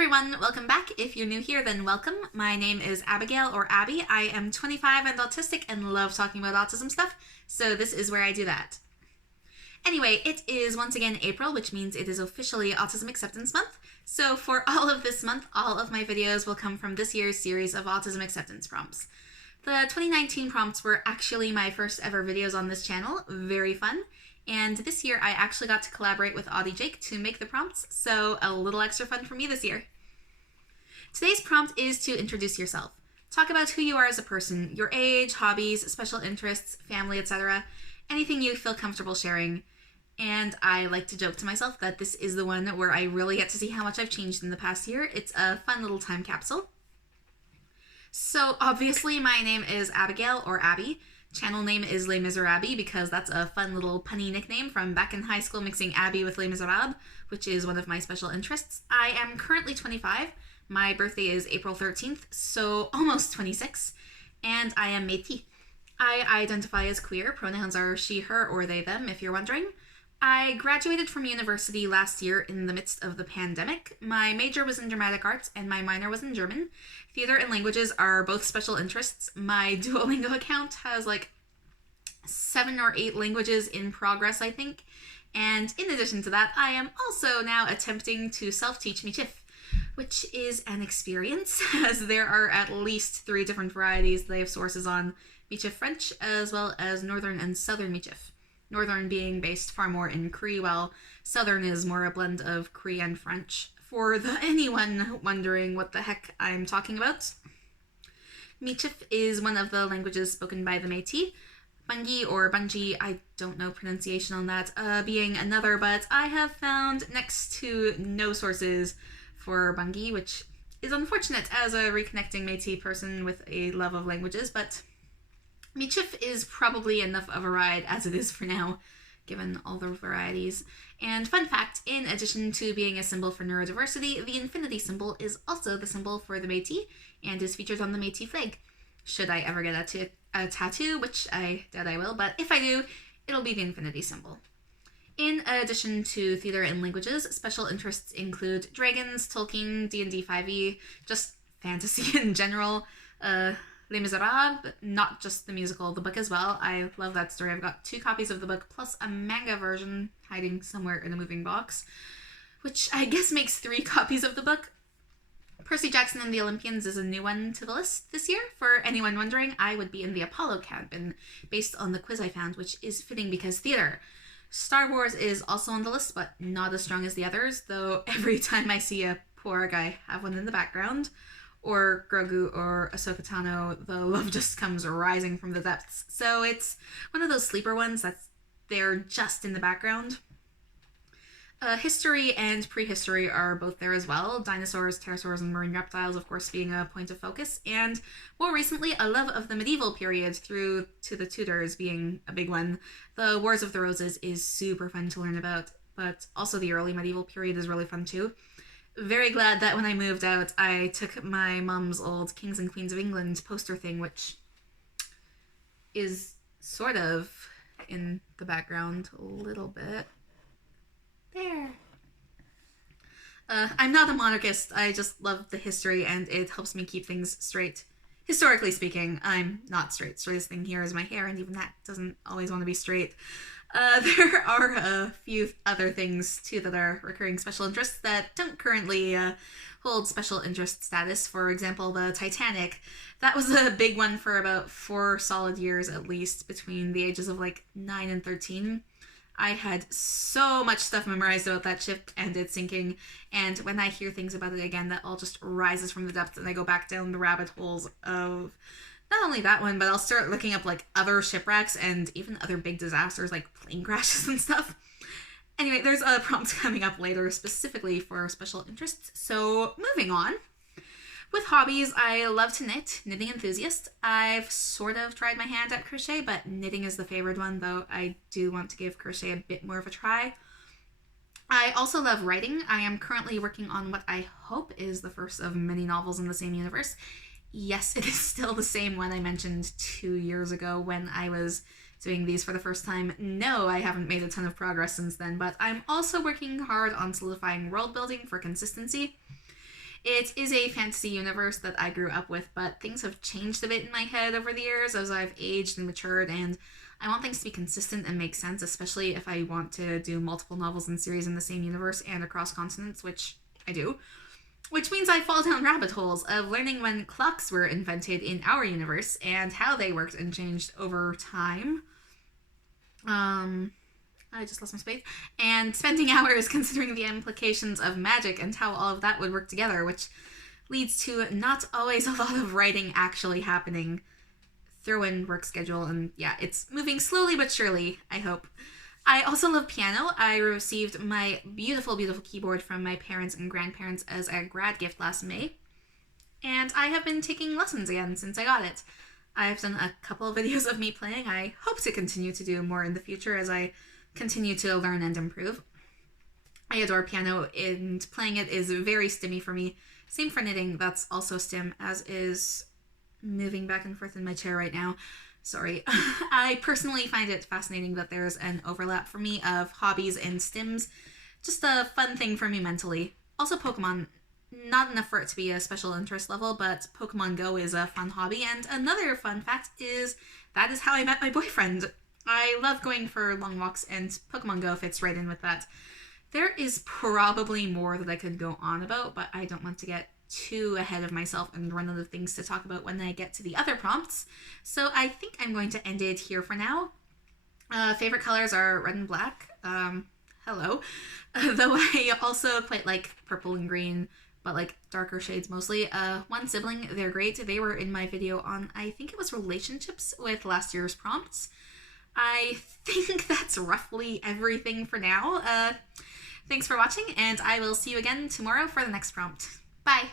everyone, welcome back. If you're new here, then welcome. My name is Abigail or Abby. I am 25 and autistic and love talking about autism stuff, so this is where I do that. Anyway, it is once again April, which means it is officially Autism Acceptance Month. So for all of this month, all of my videos will come from this year's series of autism acceptance prompts. The 2019 prompts were actually my first ever videos on this channel, very fun. And this year I actually got to collaborate with Audie Jake to make the prompts, so a little extra fun for me this year. Today's prompt is to introduce yourself. Talk about who you are as a person, your age, hobbies, special interests, family, etc. Anything you feel comfortable sharing. And I like to joke to myself that this is the one where I really get to see how much I've changed in the past year. It's a fun little time capsule. So obviously my name is Abigail or Abby. Channel name is Les Miserables because that's a fun little punny nickname from back in high school mixing Abby with Les Miserables, which is one of my special interests. I am currently 25. My birthday is April 13th, so almost 26, and I am Métis. I identify as queer. Pronouns are she, her, or they, them, if you're wondering. I graduated from university last year in the midst of the pandemic. My major was in dramatic arts and my minor was in German. Theater and languages are both special interests. My Duolingo account has like 7 or 8 languages in progress, I think. And in addition to that, I am also now attempting to self-teach Michif, which is an experience, as there are at least 3 different varieties they have sources on Michif French, as well as Northern and Southern Michif. Northern being based far more in Cree, while Southern is more a blend of Cree and French. For anyone wondering what the heck I'm talking about, Michif is one of the languages spoken by the Métis. Bungi or Bungi, I don't know pronunciation on that, being another, but I have found next to no sources for Bungi, which is unfortunate as a reconnecting Métis person with a love of languages, but Michif is probably enough of a ride as it is for now, given all the varieties. And fun fact, in addition to being a symbol for neurodiversity, the infinity symbol is also the symbol for the Métis and is featured on the Métis flag. Should I ever get a tattoo, which I doubt I will, but if I do, it'll be the infinity symbol. In addition to theater and languages, special interests include dragons, Tolkien, D&D 5e, just fantasy in general, Les Miserables, not just the musical, the book as well. I love that story. I've got 2 copies of the book, plus a manga version hiding somewhere in a moving box, which I guess makes 3 copies of the book. Percy Jackson and the Olympians is a new one to the list this year. For anyone wondering, I would be in the Apollo cabin, based on the quiz I found, which is fitting because theater. Star Wars is also on the list, but not as strong as the others, though every time I see a Porg, I have one in the background. Or Grogu or Ahsoka Tano, the love just comes rising from the depths. So it's one of those sleeper ones that's there just in the background. History and prehistory are both there as well. Dinosaurs, pterosaurs, and marine reptiles, of course, being a point of focus. And more recently, a love of the medieval period through to the Tudors being a big one. The Wars of the Roses is super fun to learn about, but also the early medieval period is really fun too. Very glad that when I moved out, I took my mom's old Kings and Queens of England poster thing, which is sort of in the background a little bit. There. I'm not a monarchist, I just love the history and it helps me keep things straight. Historically speaking, I'm not straight. Straightest thing here is my hair, and even that doesn't always want to be straight. There are a few other things, too, that are recurring special interests that don't currently hold special interest status. For example, the Titanic. That was a big one for about 4 solid years, at least, between the ages of, 9 and 13. I had so much stuff memorized about that ship and its sinking, and when I hear things about it again, that all just rises from the depths, and I go back down the rabbit holes of not only that one, but I'll start looking up other shipwrecks and even other big disasters like plane crashes and stuff. Anyway, there's a prompt coming up later specifically for special interests, so moving on. With hobbies, I love to knit, knitting enthusiast. I've sort of tried my hand at crochet, but knitting is the favored one, though I do want to give crochet a bit more of a try. I also love writing. I am currently working on what I hope is the first of many novels in the same universe. Yes, it is still the same one I mentioned 2 years ago when I was doing these for the first time. No, I haven't made a ton of progress since then, but I'm also working hard on solidifying world building for consistency. It is a fantasy universe that I grew up with, but things have changed a bit in my head over the years as I've aged and matured, and I want things to be consistent and make sense, especially if I want to do multiple novels and series in the same universe and across continents, which I do. Which means I fall down rabbit holes of learning when clocks were invented in our universe and how they worked and changed over time. I just lost my space. And spending hours considering the implications of magic and how all of that would work together, which leads to not always a lot of writing actually happening. Throw in work schedule, and yeah, it's moving slowly but surely, I hope. I also love piano. I received my beautiful, beautiful keyboard from my parents and grandparents as a grad gift last May, and I have been taking lessons again since I got it. I've done a couple of videos of me playing. I hope to continue to do more in the future as I continue to learn and improve. I adore piano, and playing it is very stimmy for me. Same for knitting, that's also stim, as is moving back and forth in my chair right now. Sorry. I personally find it fascinating that there's an overlap for me of hobbies and stims. Just a fun thing for me mentally. Also Pokemon, not enough for it to be a special interest level, but Pokemon Go is a fun hobby, and another fun fact is that is how I met my boyfriend. I love going for long walks, and Pokemon Go fits right in with that. There is probably more that I could go on about, but I don't want to get too ahead of myself and run out of things to talk about when I get to the other prompts. So I think I'm going to end it here for now. Favorite colors are red and black. Hello. Though I also quite like purple and green, but like darker shades mostly. One sibling, they're great. They were in my video on, I think it was relationships with last year's prompts. I think that's roughly everything for now. Thanks for watching, and I will see you again tomorrow for the next prompt. Bye!